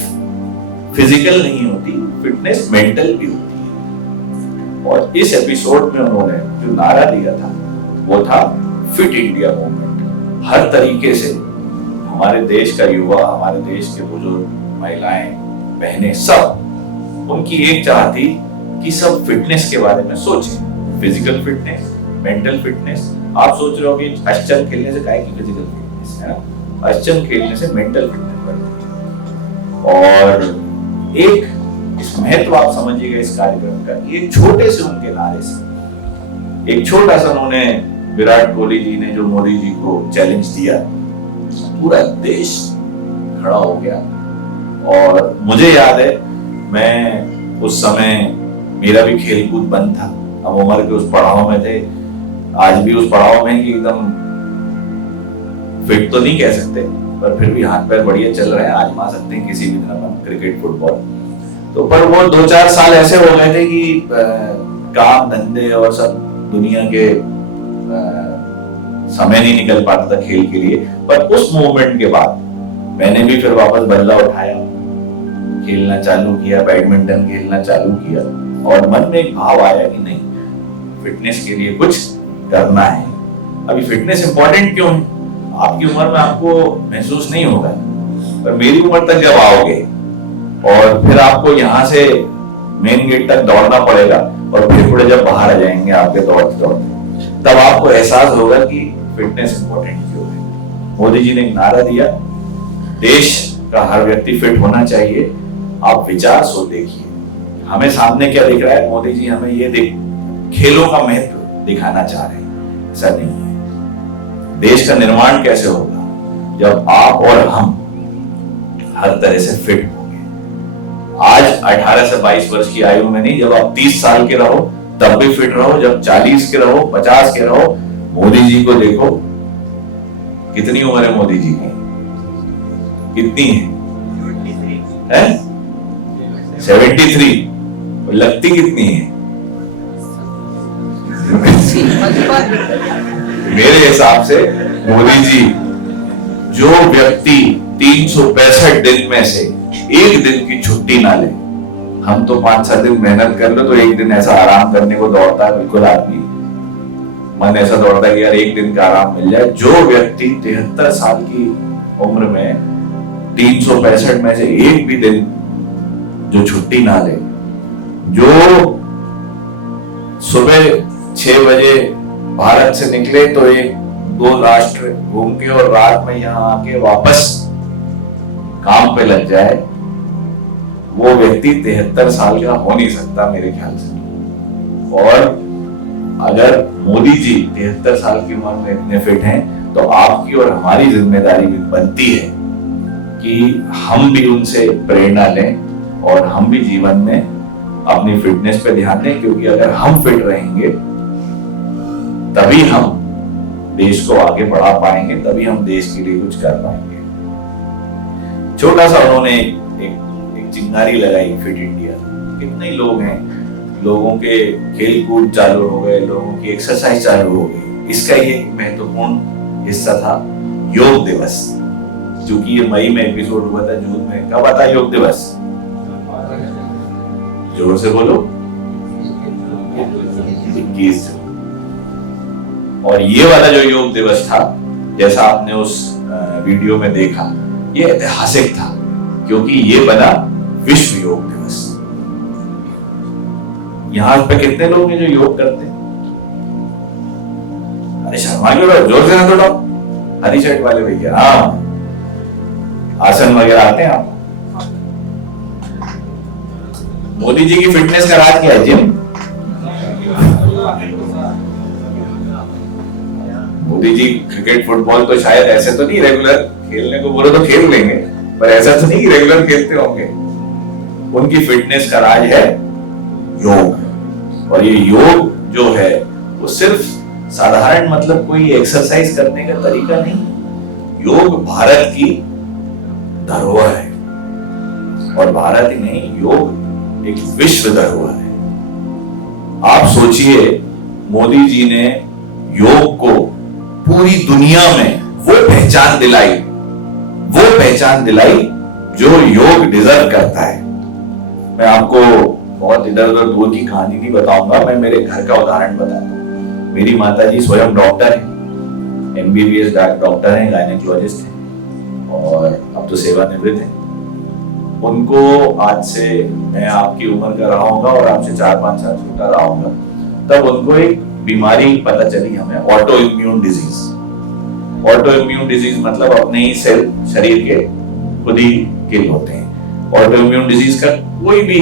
फिजिकल नहीं होती, फिटनेस मेंटल भी होती है। और इस एपिसोड में उन्होंने जो नारा दिया था वो था फिट इंडिया मूवमेंट। हर तरीके से हमारे देश का युवा, हमारे देश के बुजुर्ग, महिलाएं, बहनें, सब उनकी एक चाह थी कि सब फिटनेस के बारे में सोचें। Physical fitness, mental fitness. आप सोच रहे हो कि अश्चन खेलने से काहे की फिजिकल फिटनेस है ना, अश्चन खेलने से मेंटल फिटनेस बढ़ती है। और एक इस महत्व आप समझिएगा इस कार्यक्रम का, एक छोटे से उनके नारे से, एक छोटा सा उन्होंने, विराट कोहली जी ने जो मोदी जी को चैलेंज दिया, पूरा देश खड़ा हो गया। और मुझे याद है, मैं उस समय, मेरा भी खेल कूद बंद था, हम उम्र के उस पड़ाव में थे, आज भी उस पड़ाव में कि एकदम फिट तो नहीं कह सकते पर फिर भी हाथ पैर बढ़िया चल रहे हैं, आजमा सकते हैं किसी भी तरह का क्रिकेट, फुटबॉल। तो पर वो 2-4 साल ऐसे हो गए थे कि काम धंधे और सब दुनिया के समय नहीं निकल पाता था खेल के लिए। पर उस मूवमेंट के बाद मैंने भी फिर वापस बल्ला उठाया, खेलना चालू किया, बैडमिंटन खेलना चालू किया। और मन में एक भाव आया कि नहीं, फिटनेस के लिए कुछ करना है। अभी फिटनेस इंपॉर्टेंट क्यों है? आपकी उम्र में आपको महसूस नहीं होगा, पर मेरी उम्र तक जब आओगे और फिर आपको यहाँ से मेन गेट तक दौड़ना पड़ेगा और फिर थोड़े जब बाहर आ जाएंगे आपके दौड़ते दौड़ते, तब आपको एहसास होगा कि फिटनेस इंपॉर्टेंट क्यों है। मोदी जी ने एक नारा दिया, देश का हर व्यक्ति फिट होना चाहिए। आप विचार सो देखिए, हमें सामने क्या दिख रहा है? मोदी जी हमें ये खेलों का महत्व दिखाना चाह रहे हैं। ऐसा नहीं है। देश का निर्माण कैसे होगा? जब आप और हम हर तरह से फिट होंगे। आज 18 से 22 वर्ष की आयु में नहीं, जब आप 30 साल के रहो तब भी फिट रहो, जब 40 के रहो, 50 के रहो। मोदी जी को देखो, कितनी उम्र है मोदी जी की? कितनी है? 73। लगती कितनी है? मेरे हिसाब से मोदी जी, जो व्यक्ति 365 दिन में से एक दिन की छुट्टी ना ले, हम तो 5-7 दिन मेहनत कर लो तो एक दिन ऐसा आराम करने को दौड़ता है, बिल्कुल आदमी मन ऐसा दौड़ता है कि यार एक दिन का आराम मिल जाए। जो व्यक्ति 73 साल की उम्र में 365 में से एक भी दिन जो छुट्टी ना ले, जो सुबह 6 बजे भारत से निकले तो 1-2 राष्ट्र घूम के और रात में यहाँ आके वापस काम पे लग जाए, वो व्यक्ति 73 साल का हो नहीं सकता मेरे ख्याल से। और अगर मोदी जी 73 साल की उम्र में इतने फिट हैं, तो आपकी और हमारी जिम्मेदारी भी बनती है कि हम भी उनसे प्रेरणा लें और हम भी जीवन में अपनी फिटनेस पे ध्यान दें। क्योंकि अगर हम फिट रहेंगे तभी हम देश को आगे बढ़ा पाएंगे, तभी हम देश के लिए कुछ कर पाएंगे। छोटा सा उन्होंने एक चिंगारी लगाई फिट इंडिया। कितने लोग हैं, लोगों के खेल कूद चालू हो गए, लोगों की एक्सरसाइज चालू हो गई। इसका ये महत्वपूर्ण हिस्सा था योग दिवस, क्योंकि ये मई में एपिसोड हुआ था, जून में। कब आता योग दिवस? जोर से बोलो। 21 जून। और ये वाला जो योग दिवस था, जैसा आपने उस वीडियो में देखा, ये ऐतिहासिक था क्योंकि ये बना विश्व योग दिवस। यहाँ पे कितने लोग हैं जो योग करते हैं? अरे शर्मा क्यों रहो, जोर से ना थोड़ा। हरी शर्ट वाले भैया, हाँ, आसन वगैरह आते हैं आप? मोदी जी की फिटनेस का राज क्या है? Gym. Modi ji cricket football तो शायद ऐसे तो नहीं रेगुलर खेलने को बोलो तो खेल लेंगे, पर ऐसा तो नहीं रेगुलर खेलते होंगे। उनकी फिटनेस का राज है योग। और ये योग जो है वो सिर्फ साधारण मतलब कोई एक्सरसाइज करने का तरीका नहीं। योग भारत की धरोहर है, और भारत ही नहीं, योग एक विश्व धरोहर है। आप सोचिए, मोदी जी ने योग को पूरी दुनिया में वो पहचान दिलाई जो योग डिजर्व करता है। मैं आपको बहुत इधर उधर दूर की कहानी नहीं बताऊंगा, मैं मेरे घर का उदाहरण बताता हूँ। मेरी माता जी स्वयं डॉक्टर हैं, एमबीबीएस डॉक्टर हैं, गायनेकोलॉजिस्ट हैं और अब तो सेवानिवृत्त हैं। उनको आज से, मैं आपकी उम्र का रहा होगा और आपसे 4-5 साल छोटा रहा होगा, तब उनको एक बीमारी पता चली हमें, auto immune disease. Auto immune disease मतलब अपने ही सेल शरीर के खुद ही किल होते हैं। ऑटो इम्यून डिजीज का कोई भी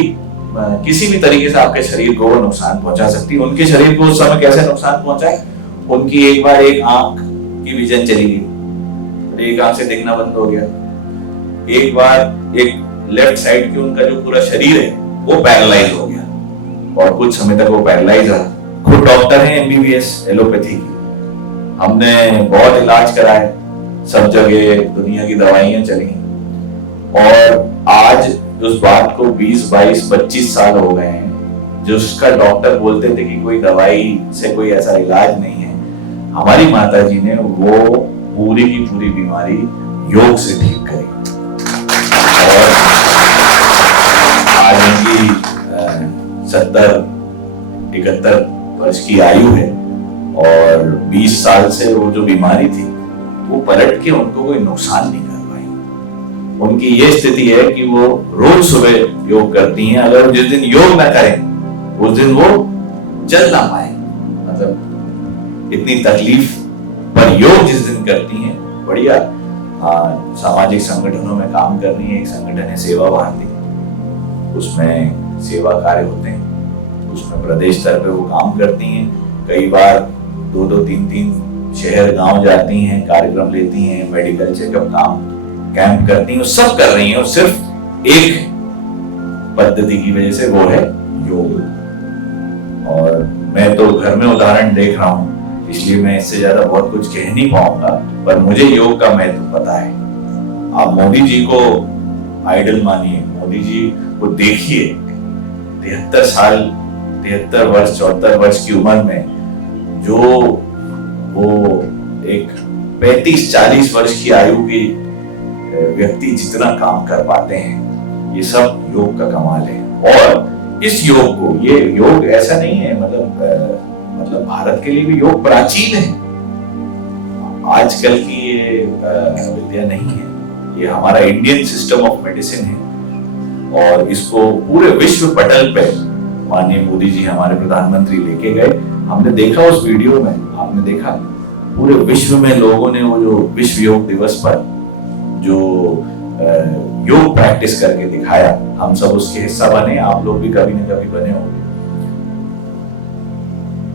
किसी भी तरीके से आपके शरीर को नुकसान पहुंचा सकती है। उनके शरीर को उस समय कैसे नुकसान पहुंचा है, उनकी एक बार एक आंख की विजन चली गई, एक आंख से देखना बंद हो गया। एक बार एक लेफ्ट साइड की उनका जो पूरा शरीर है वो पैरालाइज हो गया और कुछ समय तक वो पैरालाइज रहा। खुद डॉक्टर हैं एमबीबीएस एलोपैथी की, हमने बहुत इलाज कराए, सब जगह दुनिया की दवाइयां चली और आज उस बात को 20, 22, 25 साल हो गए हैं जो उसका डॉक्टर बोलते थे कि कोई दवाई से कोई ऐसा इलाज नहीं है, हमारी माता जी ने वो पूरी की पूरी बीमारी योग से ठीक करी। और आज उनकी 70-71 वर्ष की आयु है और 20 साल से वो जो बीमारी थी वो पलट के उनको कोई नुकसान नहीं कर पाई। उनकी ये स्थिति है कि वो रोज सुबह योग करती हैं, अगर जिस दिन योग ना करें उस दिन वो चल ना पाए, मतलब इतनी तकलीफ, पर योग जिस दिन करती हैं बढ़िया। सामाजिक संगठनों में काम कर रही है, एक संगठन है सेवा भारती, उसमें सेवा कार्य होते हैं, उसमें प्रदेश स्तर पे वो काम करती हैं। कई बार 2-2, 3-3 शहर गांव जाती हैं, कार्यक्रम लेती हैं, मेडिकल चेकअप कैंप करती हैं, सब कर रही हैं और सिर्फ एक पद्धति की वजह से, वो है योग। और मैं तो घर में उदाहरण देख रहा हूं, इसलिए मैं इससे ज्यादा बहुत कुछ कह नहीं पाऊंगा, पर मुझे योग का महत्व पता है। आप मोदी जी को आइडल मानिए, मोदी जी को देखिए, 73 वर्ष 74 वर्ष की उम्र में जो वो एक 35-40 वर्ष की आयु की व्यक्ति जितना काम कर पाते हैं, ये सब योग का कमाल है। और इस योग को, ये योग ऐसा नहीं है, मतलब भारत के लिए भी योग प्राचीन है, आजकल की ये विद्या नहीं है, ये हमारा इंडियन सिस्टम ऑफ मेडिसिन है और इसको पूरे विश्व पटल पे माननीय मोदी जी हमारे प्रधानमंत्री लेके गए। हमने देखा उस वीडियो में, आपने देखा पूरे विश्व में लोगों ने वो जो विश्व योग दिवस पर जो योग प्रैक्टिस करके दिखाया, हम सब उसके हिस्सा बने, आप लोग भी कभी न कभी बने होंगे।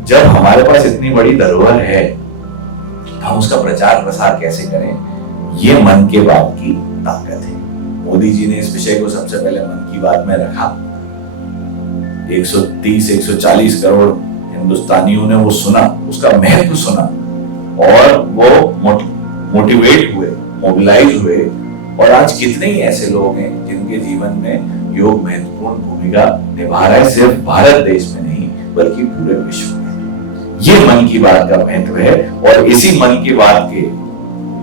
जब हमारे पास इतनी बड़ी धरोहर है, हम उसका प्रचार प्रसार कैसे करें, ये मन की बात की ताकत है। मोदी जी ने इस विषय को सबसे पहले मन की बात में रखा, 130-140 करोड़ हिंदुस्तानियों ने वो सुना, उसका महत्व सुना और वो मोटिवेट हुए, मोबिलाइज हुए। और आज कितने ही ऐसे लोग हैं जिनके जीवन में योग महत्वपूर्ण भूमिका निभा रहा है, सिर्फ भारत देश में नहीं बल्कि पूरे विश्व में। ये मन की बात का महत्व है और इसी मन की बात के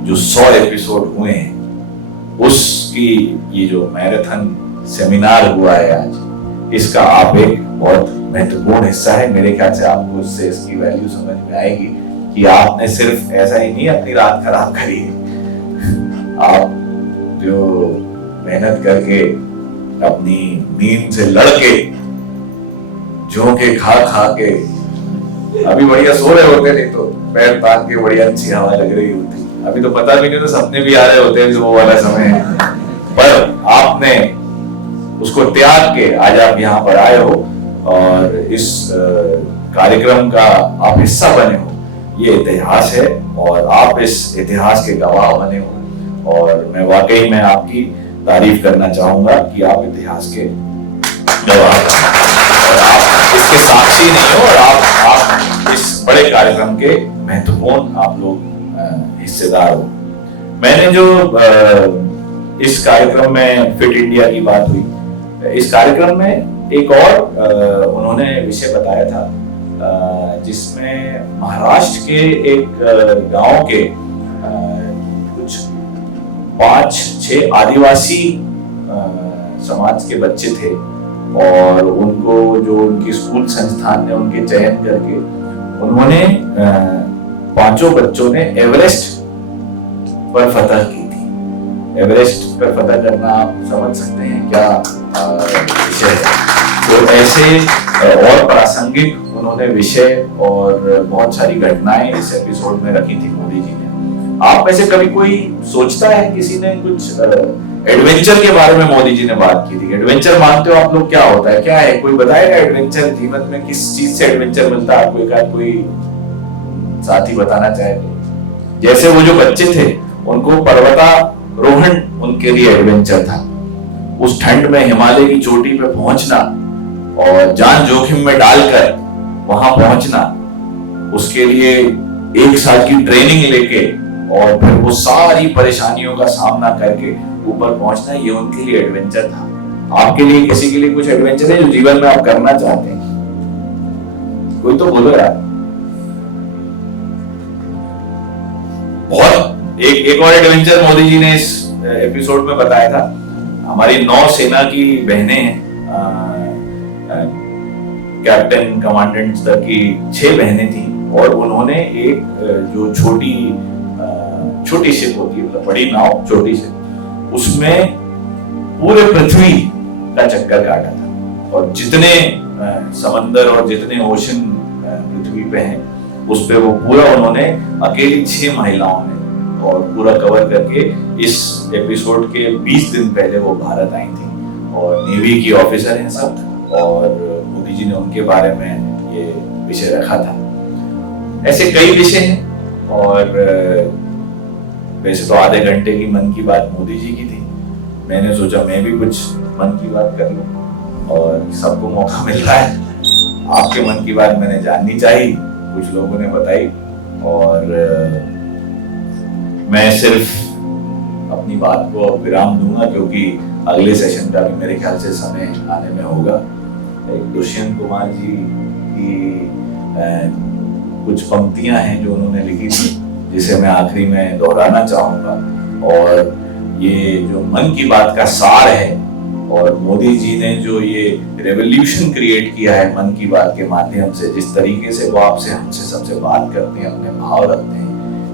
जो 100 एपिसोड हुए हैं, उसकी ये जो मैराथन सेमिनार हुआ है आज, इसका आप एक बहुत महत्वपूर्ण हिस्सा है। मेरे ख्याल से आपको इससे इसकी वैल्यू समझ में आएगी कि आपने सिर्फ ऐसा ही नहीं अपनी रात खराब करी है, आप जो मेहनत करके अपनी नींद से लड़के झोंके खा के अभी बढ़िया सो रहे होते, नहीं तो पैर तान के बढ़िया अच्छी हवा लग रही होती। अभी तो पता भी नहीं, तो सपने भी आ रहे होते हैं जो वो वाला समय है, पर आपने उसको त्याग के आज आप यहाँ पर आए हो और इस कार्यक्रम का आप हिस्सा बने हो। ये इतिहास है और आप इस इतिहास के गवाह बने हो और मैं वाकई में आपकी तारीफ करना चाहूंगा कि आप इतिहास के गवाह और आप इसके साक्षी नहीं हो और आप इस बड़े कार्यक्रम के महत्वपूर्ण आप लोग हिस्सेदार हो। मैंने जो इस कार्यक्रम में फिट इंडिया की बात हुई, इस कार्यक्रम में एक और उन्होंने विषय बताया था जिसमें महाराष्ट्र के एक गांव के कुछ 5-6 आदिवासी समाज के बच्चे थे और उनको जो उनकी स्कूल संस्थान ने उनके चयन करके उन्होंने 5 बच्चों ने एवरेस्ट पर फतह की थी। एवरेस्ट पर फतह करना आप समझ सकते हैं क्या विषय है। तो ऐसे और प्रासंगिक उन्होंने विषय और बहुत सारी घटनाएं इस एपिसोड में रखी थी मोदी जी ने। आप में से कभी कोई सोचता है, किसी ने कुछ एडवेंचर के बारे में मोदी जी ने बात की थी? एडवेंचर मानते हो आप लोग, क्या होता है, क्या है? कोई बताएगा एडवेंचर जीवन में किस चीज से एडवेंचर मिलता है आपको? एक कोई साथी बताना चाहे तो। जैसे वो जो बच्चे थे उनको पर्वतारोहण उनके लिए एडवेंचर था। उस ठंड में हिमालय की चोटी पे पहुंचना और जान जोखिम में डालकर वहां पहुंचना, उसके लिए 1 साल की ट्रेनिंग लेके और फिर वो सारी परेशानियों का सामना करके ऊपर पहुंचना, ये उनके लिए एडवेंचर था। आपके लिए, किसी के लिए कुछ एडवेंचर है जो जीवन में आप करना चाहते हैं? कोई तो बोलो यार। बहुत एक और एडवेंचर मोदी जी ने इस एपिसोड में बताया था। हमारी नौसेना की बहनें हैं, कैप्टन कमांडेंट तक की 6 बहनें थी और उन्होंने एक जो छोटी शिप होती है, मतलब बड़ी नाव छोटी शिप, उसमें पूरे पृथ्वी का चक्कर काटा था और जितने समंदर और जितने ओशन पृथ्वी पे हैं उस पे वो पूरा उन्होंने अकेली 6 महिलाओं ने और पूरा कवर करके इस एपिसोड के 20 दिन पहले वो भारत आई थी और नेवी की ऑफिसर हैं सब, और मोदी जी ने उनके बारे में ये विषय रखा था। ऐसे कई विषय हैं और वैसे तो आधे घंटे की मन की बात मोदी जी की थी, मैंने सोचा मैं भी कुछ मन की बात कर लूं और सबको मौका मिल रहा है। आपके मन की बात मैंने जाननी चाहिए, कुछ लोगों ने बताई और मैं सिर्फ अपनी बात को विराम दूंगा क्योंकि अगले सेशन का भी मेरे ख्याल से समय आने में होगा। एक दुष्यंत कुमार जी की कुछ पंक्तियां हैं जो उन्होंने लिखी थी जिसे मैं आखिरी में दोहराना चाहूंगा, और ये जो मन की बात का सार है और मोदी जी ने जो ये रेवोल्यूशन क्रिएट किया है मन की बात के माध्यम से, जिस तरीके से वो आपसे हमसे सबसे बात करते हैं, अपने भाव रखते हैं,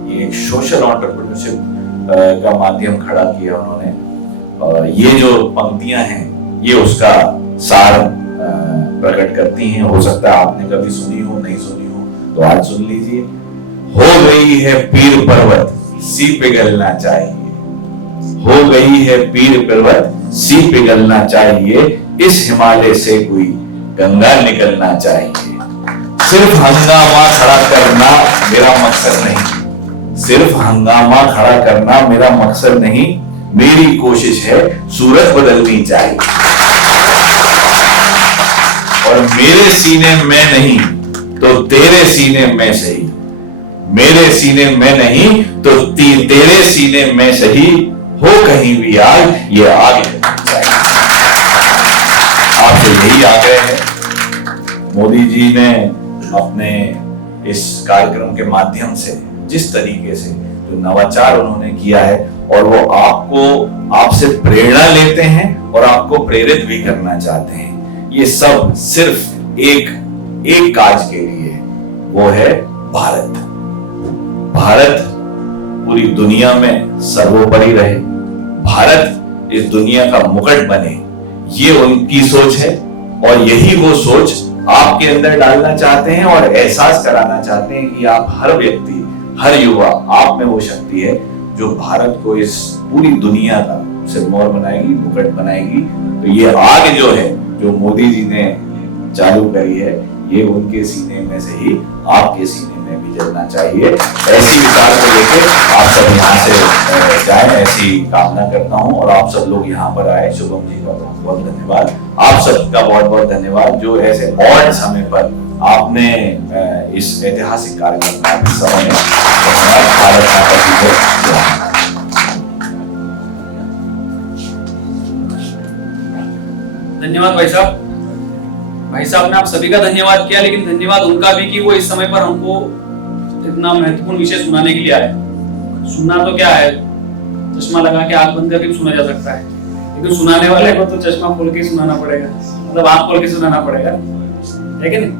ये एक सोशल एंटरप्रेन्योरशिप का माध्यम खड़ा किया उन्होंने। और ये जो पंक्तियां हैं ये उसका सार प्रकट करती हैं। हो सकता है आपने कभी सुनी हो, नहीं सुनी हो, तो आज सुन लीजिए। हो गई है पीर पर्वत सी पिघलना चाहिए, हो गई है पीर पर्वत सी पिघलना चाहिए, इस हिमालय से कोई गंगा निकलना चाहिए। सिर्फ हंगामा खड़ा करना मेरा मकसद नहीं, सिर्फ हंगामा खड़ा करना मेरा मकसद नहीं, मेरी कोशिश है सूरत बदलनी चाहिए। और मेरे सीने में नहीं तो तेरे सीने में सही, मेरे सीने में नहीं तो तेरे सीने में सही, हो कहीं भी आग ये आग चाहिए। आपसे यही आग्रह है। मोदी जी ने अपने इस कार्यक्रम के माध्यम से जिस तरीके से जो नवाचार उन्होंने किया है और वो आपसे प्रेरणा लेते हैं और आपको प्रेरित भी करना चाहते हैं, ये सब सिर्फ एक काज के लिए, वो है भारत। भारत पूरी दुनिया में सर्वोपरि रहे, भारत इस दुनिया का मुकुट बने, ये उनकी सोच है और यही वो सोच आपके अंदर डालना चाहते हैं और एहसास कराना चाहते हैं कि आप हर व्यक्ति, हर युवा, आप में वो शक्ति है जो भारत को इस पूरी दुनिया का सिरमौर बनाएगी, मुकुट बनाएगी। तो ये आग जो है, जो मोदी जी ने चालू करी है, ये उनके सीने में से ही आपके सीने में भी जलना चाहिए। ऐसी विचार को लेकर आप सब यहाँ से जाएं, ऐसी कामना करता हूँ। और आप सब लोग यहाँ पर आए, शुभम जी का बहुत बहुत धन्यवाद, आप सबका बहुत बहुत धन्यवाद जो ऐसे ऑड समय पर आपने इस ऐतिहासिक कार्यक्रम में समय भारत माता जी को धन्यवाद भाई साहब। भाई साहब ने आप सभी का धन्यवाद किया, लेकिन धन्यवाद उनका भी कि वो इस समय पर हमको इतना महत्वपूर्ण विषय सुनाने के लिए आए। सुनना तो क्या है, चश्मा लगा के आंख बंद करके भी सुना जा सकता है, लेकिन सुनाने वाले को तो चश्मा खोल के सुनाना पड़ेगा, मतलब आंख खोल के सुनाना पड़ेगा, है कि नहीं?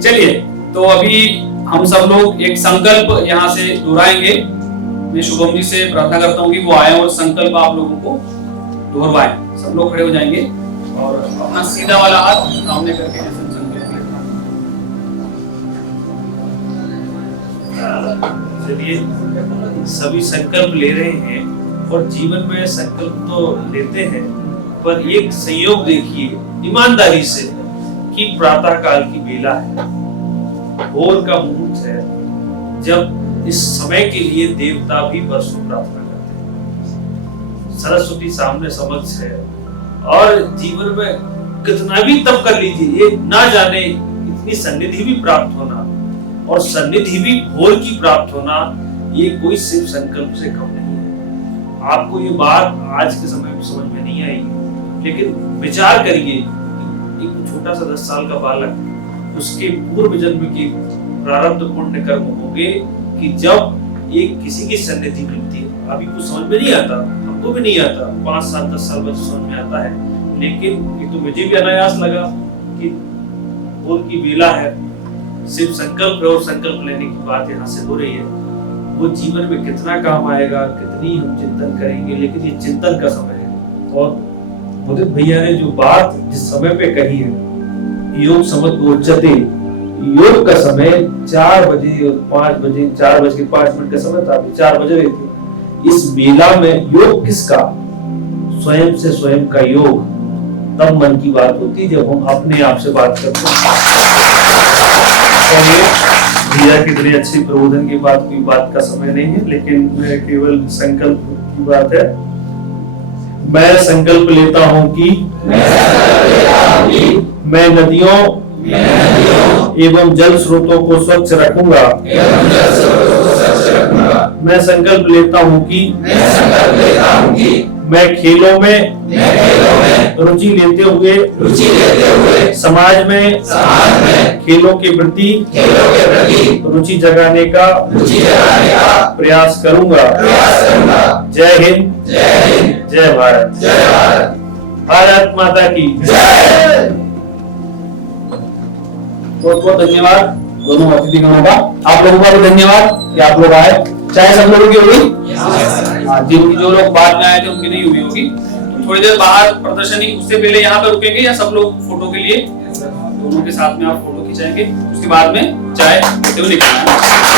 चलिए, तो अभी हम सब लोग एक संकल्प यहाँ से दोहराएंगे। मैं शुभम जी से प्रार्थना करता हूँ कि वो आए और संकल्प आप लोगों को दोहराएं। सब लोग खड़े हो जाएंगे और अपना सीधा वाला हाथ सामने करके जैसे संकल्प लेना। चलिए, सभी संकल्प ले रहे हैं और जीवन में संकल्प तो लेते हैं, पर एक संयोग देखिए ईमानदारी से कि प्रातः काल की बेला है, भोर का मुहूर्त है, जब इस समय के लिए देवता भी बरसों प्रार्थना करते हैं। सरस्वती सामने समक्ष है और जीवन में कितना भी तप कर लीजिए, ये ना जाने इतनी सन्निधि भी प्राप्त होना और सन्निधि भी भोर की प्राप्त होना, ये कोई सिर्फ संकल्प से कम नहीं है। आपको ये बात आज के समय में समझ में नहीं आएगी, लेकिन विचार करिए, एक छोटा सा 10 साल का बालक, उसके पूर्व जन्म के प्रारब्ध पुण्य कर्म होंगे कि जब एक किसी की सन्निधि मिलती है, अभी कुछ समझ में नहीं आता, हमको भी नहीं आता, 5 साल 10 साल बाद समझ में आता है, लेकिन एक तो मुझे भी अनायास लगा कि भोर की बेला है, सिर्फ संकल्प और संकल्प लेने की बात यहाँ से हो रही है। वो जीवन में कितना काम आएगा, कितनी हम चिंतन करेंगे, लेकिन ये चिंतन का समय है। और मुदित भैया ने जो बात जिस समय पे कही है, योग समझ गोचते, योग का समय 4 बजे और 5 बजे, 4:05 का समय था, 4 बज रहे थे। इस बेला में योग किसका? स्वयं से स्वयं का योग। तब मन की बात होती जब हम अपने आप से बात करते हैं। भैया कितने अच्छी प्रबोधन की बात, कोई बात का समय नहीं है, लेकिन केवल संकल्प की बात है। मैं संकल्प लेता हूँ कि मैं नदियों एवं जल स्रोतों को स्वच्छ रखूंगा। मैं संकल्प लेता हूँ कि मैं खेलों में रुचि लेते हुए समाज में खेलों के प्रति रुचि जगाने का प्रयास करूंगा। जय हिंद, जय भारत, भारत माता की जय। बहुत बहुत धन्यवाद दोनों अतिथिगणों का। आप लोगों का भी धन्यवाद कि आप लोग आए। चाहे सब लोगों की होगी, जिनकी जो लोग बाद में आए थे उनकी नहीं हुई होगी, तो थोड़ी देर बाहर प्रदर्शनी, उससे पहले यहाँ पे रुकेंगे या सब लोग फोटो के लिए दोनों के साथ में आप फोटो खिंचाएंगे, उसके बाद में चाय पीते हुए निकलना है।